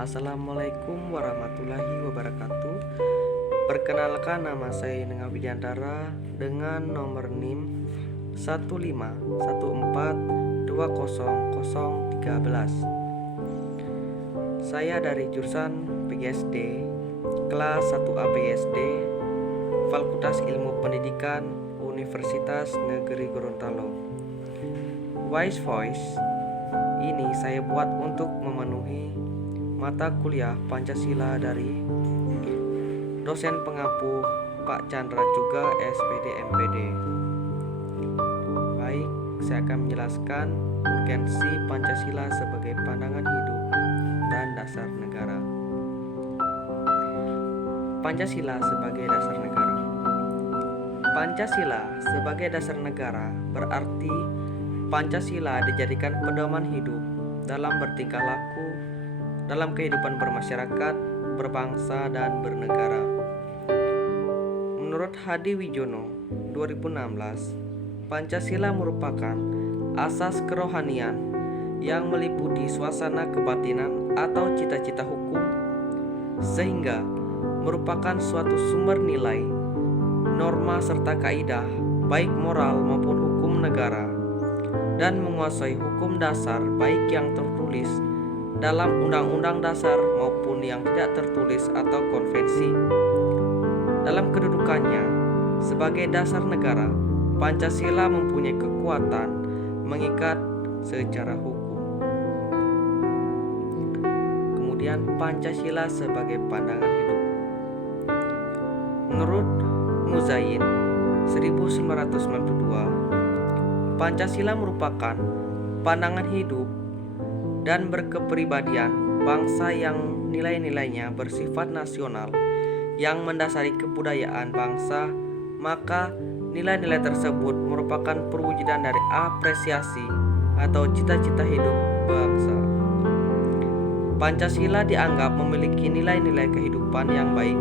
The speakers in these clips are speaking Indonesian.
Assalamualaikum warahmatullahi wabarakatuh. Perkenalkan, nama saya Nenga Widiantara dengan nomor NIM 151420013. Saya dari jurusan PGSD, kelas 1A PGSD, Fakultas Ilmu Pendidikan, Universitas Negeri Gorontalo. Wise Voice ini saya buat untuk memenuhi mata kuliah Pancasila dari dosen pengampu Pak Chandra juga SPD MPD. Baik, saya akan menjelaskan urgensi Pancasila sebagai pandangan hidup dan dasar negara. Pancasila sebagai dasar negara. Pancasila sebagai dasar negara berarti Pancasila dijadikan pedoman hidup dalam bertingkah laku dalam kehidupan bermasyarakat, berbangsa, dan bernegara. Menurut Hadi Wijono 2016, Pancasila merupakan asas kerohanian yang meliputi suasana kebatinan atau cita-cita hukum, sehingga merupakan suatu sumber nilai, norma serta kaidah baik moral maupun hukum negara, dan menguasai hukum dasar baik yang tertulis dalam Undang-Undang Dasar maupun yang tidak tertulis atau konvensi. Dalam kedudukannya sebagai dasar negara, Pancasila mempunyai kekuatan mengikat secara hukum. Kemudian Pancasila sebagai pandangan hidup. Menurut Muzain 1992, Pancasila merupakan pandangan hidup dan berkepribadian bangsa yang nilai-nilainya bersifat nasional yang mendasari kebudayaan bangsa, maka nilai-nilai tersebut merupakan perwujudan dari apresiasi atau cita-cita hidup bangsa. Pancasila dianggap memiliki nilai-nilai kehidupan yang baik.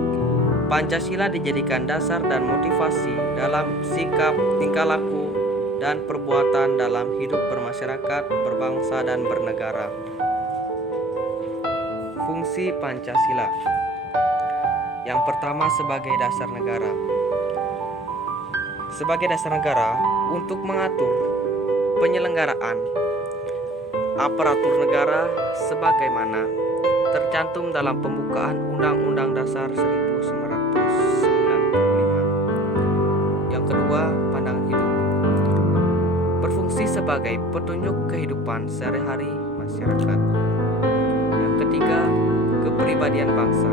Pancasila dijadikan dasar dan motivasi dalam sikap, tingkah laku, dan perbuatan dalam hidup bermasyarakat, berbangsa, dan bernegara. Fungsi Pancasila. Yang pertama, sebagai dasar negara. Sebagai dasar negara untuk mengatur penyelenggaraan aparatur negara sebagaimana tercantum dalam pembukaan Undang-Undang Dasar 1945. Yang kedua, pandangan hidup. Berfungsi sebagai petunjuk kehidupan sehari-hari masyarakat. Yang ketiga, kepribadian bangsa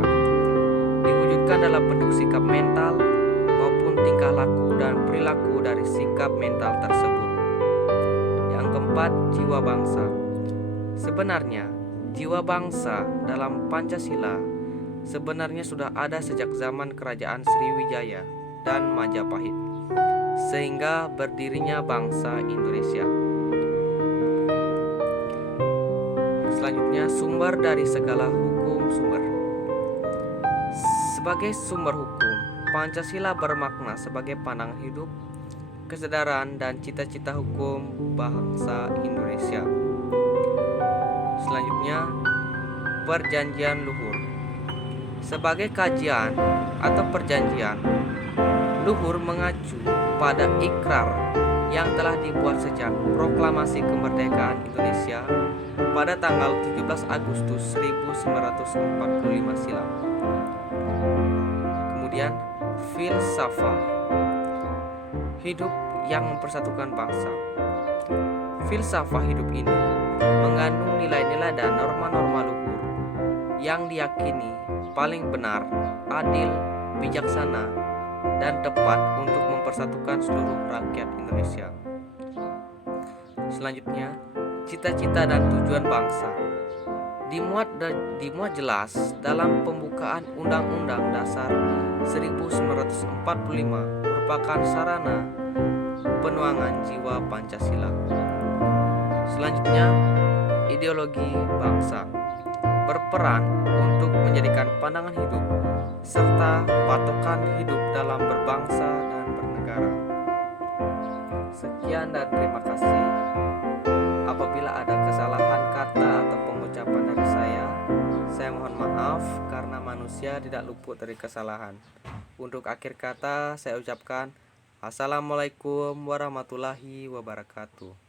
diwujudkan dalam bentuk sikap mental maupun tingkah laku dan perilaku dari sikap mental tersebut. Yang keempat, jiwa bangsa. Sebenarnya, jiwa bangsa dalam Pancasila sebenarnya sudah ada sejak zaman Kerajaan Sriwijaya dan Majapahit, sehingga berdirinya bangsa Indonesia. Selanjutnya, sumber dari segala hukum sumber. Sebagai sumber hukum, Pancasila bermakna sebagai pandangan hidup, kesadaran, dan cita-cita hukum bangsa Indonesia. Selanjutnya, perjanjian luhur. Sebagai kajian atau perjanjian, luhur mengacu pada ikrar yang telah dibuat sejak proklamasi kemerdekaan Indonesia pada tanggal 17 Agustus 1945 silam. Kemudian, filsafah hidup yang mempersatukan bangsa. Filsafah hidup ini mengandung nilai-nilai dan norma-norma luhur yang diyakini paling benar, adil, bijaksana, dan tepat untuk mempersatukan seluruh rakyat Indonesia. Selanjutnya, cita-cita dan tujuan bangsa dimuat jelas dalam pembukaan Undang-Undang Dasar 1945 merupakan sarana penuangan jiwa Pancasila. Selanjutnya, ideologi bangsa berperan untuk menjadikan pandangan hidup serta patokan hidup dalam berbangsa dan bernegara. Sekian dan terima kasih. Apabila ada kesalahan kata atau pengucapan dari saya mohon maaf karena manusia tidak luput dari kesalahan. Untuk akhir kata saya ucapkan Assalamualaikum warahmatullahi wabarakatuh.